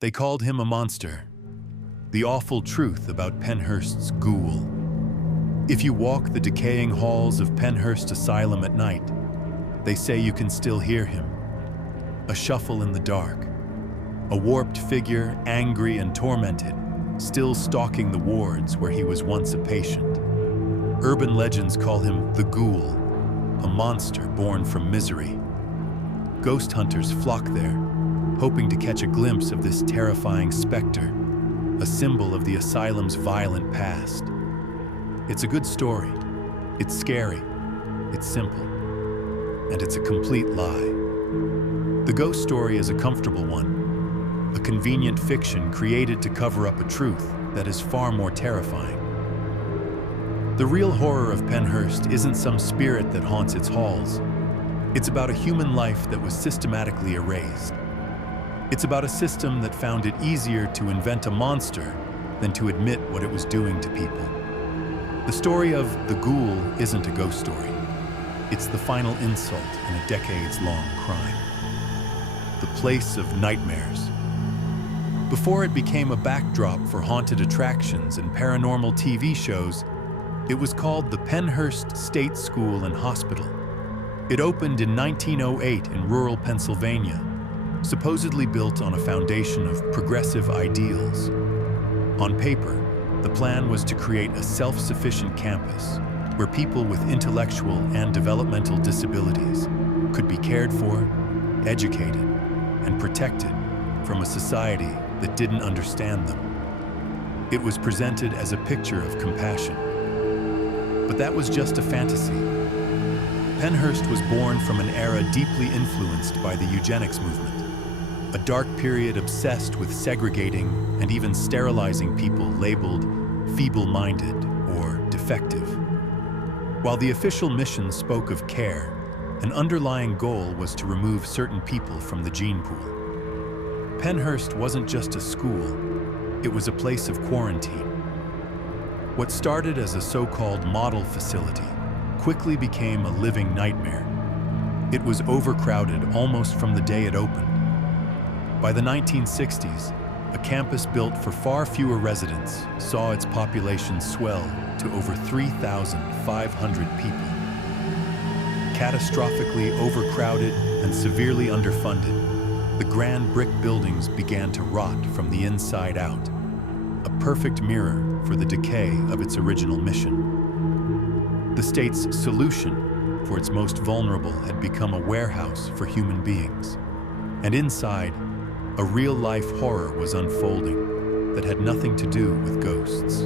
They called him a monster. The awful truth about Pennhurst's Ghoul. If you walk the decaying halls of Pennhurst Asylum at night, they say you can still hear him. A shuffle in the dark. A warped figure, angry and tormented, still stalking the wards where he was once a patient. Urban legends call him the Ghoul, a monster born from misery. Ghost hunters flock there, hoping to catch a glimpse of this terrifying specter, a symbol of the asylum's violent past. It's a good story. It's scary. It's simple. And it's a complete lie. The ghost story is a comfortable one, a convenient fiction created to cover up a truth that is far more terrifying. The real horror of Pennhurst isn't some spirit that haunts its halls. It's about a human life that was systematically erased. It's about a system that found it easier to invent a monster than to admit what it was doing to people. The story of the Ghoul isn't a ghost story. It's the final insult in a decades-long crime. The place of nightmares. Before it became a backdrop for haunted attractions and paranormal TV shows, it was called the Pennhurst State School and Hospital. It opened in 1908 in rural Pennsylvania, supposedly built on a foundation of progressive ideals. On paper, the plan was to create a self-sufficient campus where people with intellectual and developmental disabilities could be cared for, educated, and protected from a society that didn't understand them. It was presented as a picture of compassion. But that was just a fantasy. Pennhurst was born from an era deeply influenced by the eugenics movement, a dark period obsessed with segregating and even sterilizing people labeled feeble-minded or defective. While the official mission spoke of care, an underlying goal was to remove certain people from the gene pool. Pennhurst wasn't just a school, it was a place of quarantine. What started as a so-called model facility quickly became a living nightmare. It was overcrowded almost from the day it opened. By the 1960s, a campus built for far fewer residents saw its population swell to over 3,500 people. Catastrophically overcrowded and severely underfunded, the grand brick buildings began to rot from the inside out, a perfect mirror for the decay of its original mission. The state's solution for its most vulnerable had become a warehouse for human beings, and inside, a real-life horror was unfolding that had nothing to do with ghosts.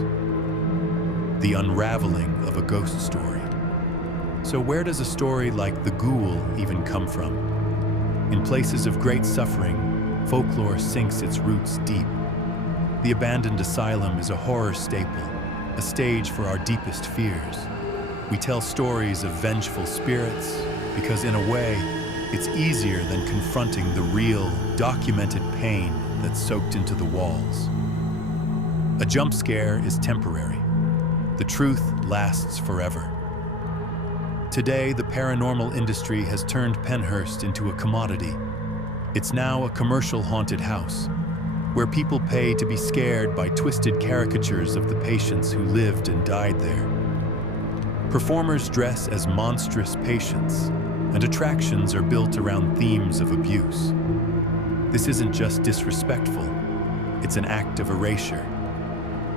The unraveling of a ghost story. So where does a story like the Ghoul even come from? In places of great suffering, folklore sinks its roots deep. The abandoned asylum is a horror staple, a stage for our deepest fears. We tell stories of vengeful spirits because, in a way, it's easier than confronting the real, documented pain that's soaked into the walls. A jump scare is temporary. The truth lasts forever. Today, the paranormal industry has turned Pennhurst into a commodity. It's now a commercial haunted house, where people pay to be scared by twisted caricatures of the patients who lived and died there. Performers dress as monstrous patients, and attractions are built around themes of abuse. This isn't just disrespectful, it's an act of erasure.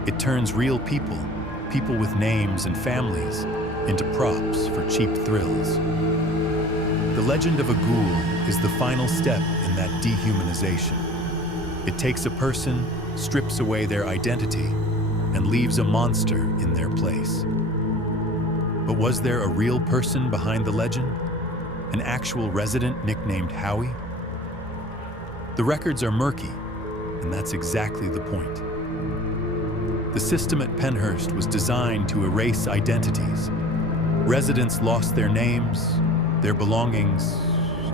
It turns real people, people with names and families, into props for cheap thrills. The legend of a ghoul is the final step in that dehumanization. It takes a person, strips away their identity, and leaves a monster in their place. But was there a real person behind the legend? An actual resident nicknamed Howie? The records are murky, and that's exactly the point. The system at Pennhurst was designed to erase identities. Residents lost their names, their belongings,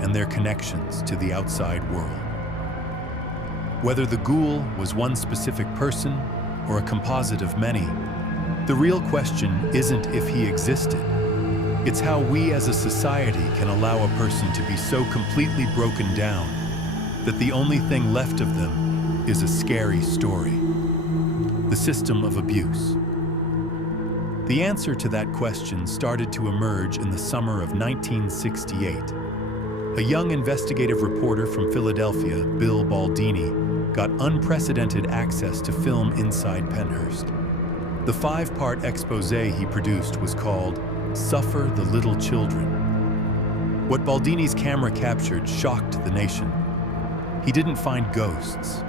and their connections to the outside world. Whether the Ghoul was one specific person or a composite of many, the real question isn't if he existed. It's how we as a society can allow a person to be so completely broken down that the only thing left of them is a scary story. The system of abuse. The answer to that question started to emerge in the summer of 1968. A young investigative reporter from Philadelphia, Bill Baldini, got unprecedented access to film inside Pennhurst. The 5-part expose he produced was called "Suffer the Little Children." What Baldini's camera captured shocked the nation. He didn't find ghosts.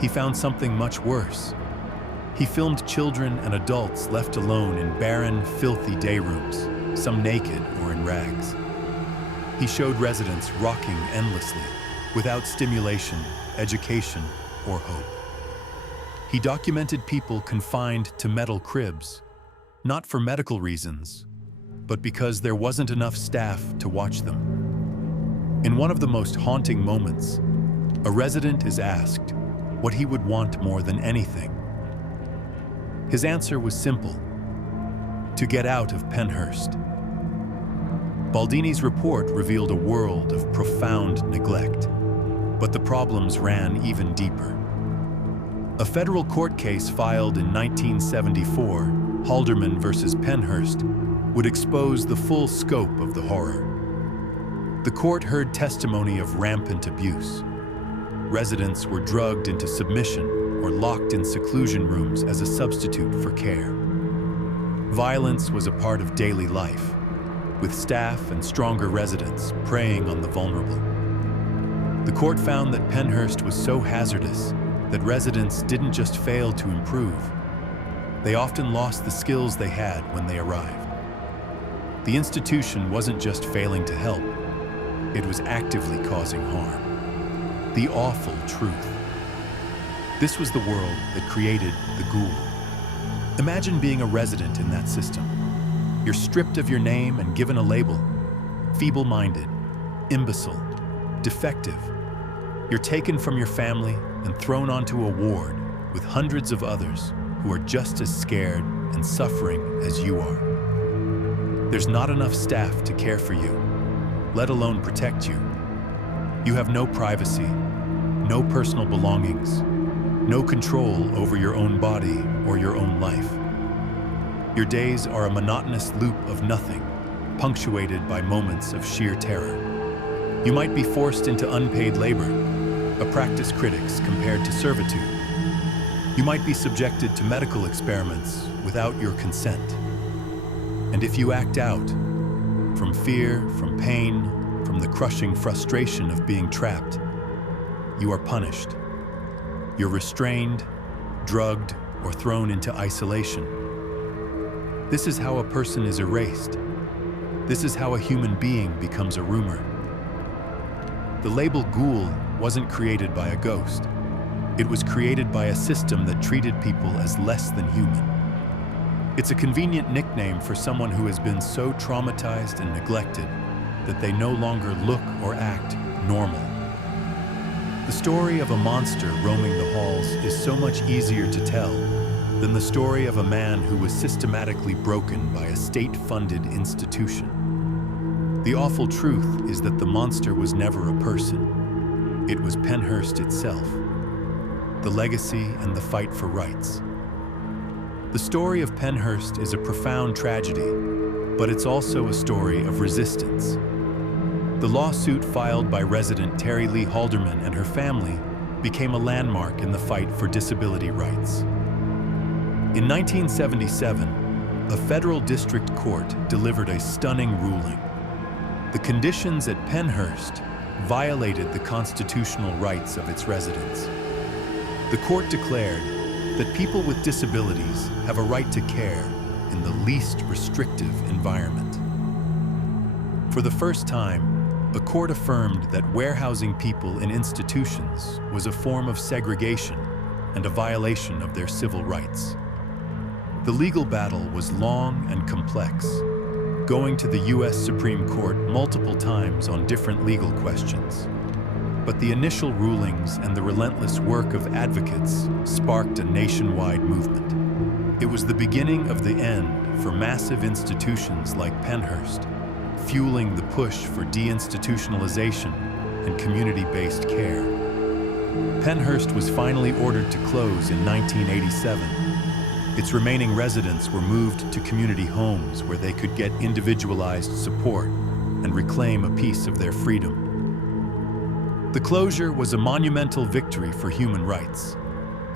He found something much worse. He filmed children and adults left alone in barren, filthy day rooms, some naked or in rags. He showed residents rocking endlessly, without stimulation, education, or hope. He documented people confined to metal cribs, not for medical reasons, but because there wasn't enough staff to watch them. In one of the most haunting moments, a resident is asked what he would want more than anything. His answer was simple: to get out of Pennhurst. Baldini's report revealed a world of profound neglect, but the problems ran even deeper. A federal court case filed in 1974, Halderman versus Pennhurst, would expose the full scope of the horror. The court heard testimony of rampant abuse. Residents were drugged into submission or locked in seclusion rooms as a substitute for care. Violence was a part of daily life, with staff and stronger residents preying on the vulnerable. The court found that Pennhurst was so hazardous that residents didn't just fail to improve, they often lost the skills they had when they arrived. The institution wasn't just failing to help, it was actively causing harm. The awful truth. This was the world that created the Ghoul. Imagine being a resident in that system. You're stripped of your name and given a label: feeble-minded, imbecile, defective. You're taken from your family and thrown onto a ward with hundreds of others who are just as scared and suffering as you are. There's not enough staff to care for you, let alone protect you. You have no privacy, no personal belongings, no control over your own body or your own life. Your days are a monotonous loop of nothing, punctuated by moments of sheer terror. You might be forced into unpaid labor, a practice critics compared to servitude. You might be subjected to medical experiments without your consent. And if you act out, from fear, from pain, from the crushing frustration of being trapped, you are punished. You're restrained, drugged, or thrown into isolation. This is how a person is erased. This is how a human being becomes a rumor. The label Ghoul wasn't created by a ghost. It was created by a system that treated people as less than human. It's a convenient nickname for someone who has been so traumatized and neglected that they no longer look or act normal. The story of a monster roaming the halls is so much easier to tell than the story of a man who was systematically broken by a state-funded institution. The awful truth is that the monster was never a person. It was Pennhurst itself, the legacy and the fight for rights. The story of Pennhurst is a profound tragedy, but it's also a story of resistance. The lawsuit filed by resident Terry Lee Halderman and her family became a landmark in the fight for disability rights. In 1977, a federal district court delivered a stunning ruling. The conditions at Pennhurst violated the constitutional rights of its residents. The court declared that people with disabilities have a right to care in the least restrictive environment. For the first time, the court affirmed that warehousing people in institutions was a form of segregation and a violation of their civil rights. The legal battle was long and complex, going to the U.S. Supreme Court multiple times on different legal questions. But the initial rulings and the relentless work of advocates sparked a nationwide movement. It was the beginning of the end for massive institutions like Pennhurst, fueling the push for deinstitutionalization and community-based care. Pennhurst was finally ordered to close in 1987. Its remaining residents were moved to community homes where they could get individualized support and reclaim a piece of their freedom. The closure was a monumental victory for human rights,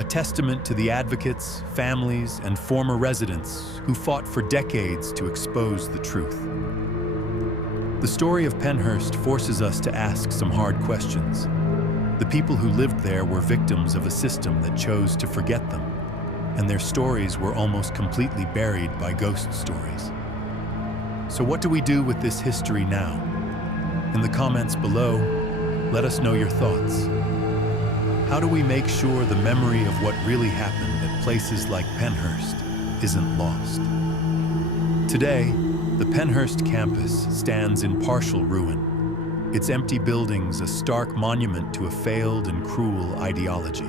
a testament to the advocates, families, and former residents who fought for decades to expose the truth. The story of Pennhurst forces us to ask some hard questions. The people who lived there were victims of a system that chose to forget them, and their stories were almost completely buried by ghost stories. So what do we do with this history now? In the comments below, let us know your thoughts. How do we make sure the memory of what really happened at places like Pennhurst isn't lost? Today, the Pennhurst campus stands in partial ruin, its empty buildings a stark monument to a failed and cruel ideology.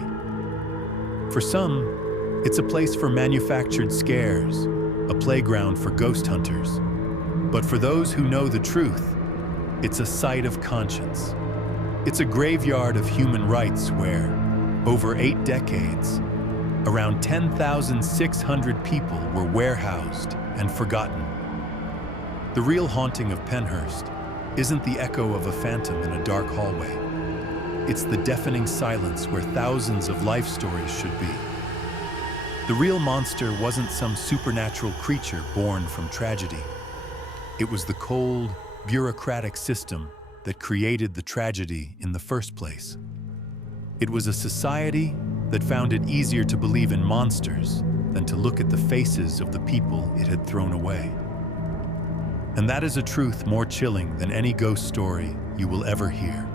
For some, it's a place for manufactured scares, a playground for ghost hunters. But for those who know the truth, it's a site of conscience. It's a graveyard of human rights where, over 8 decades, around 10,600 people were warehoused and forgotten. The real haunting of Pennhurst isn't the echo of a phantom in a dark hallway. It's the deafening silence where thousands of life stories should be. The real monster wasn't some supernatural creature born from tragedy. It was the cold, bureaucratic system that created the tragedy in the first place. It was a society that found it easier to believe in monsters than to look at the faces of the people it had thrown away. And that is a truth more chilling than any ghost story you will ever hear.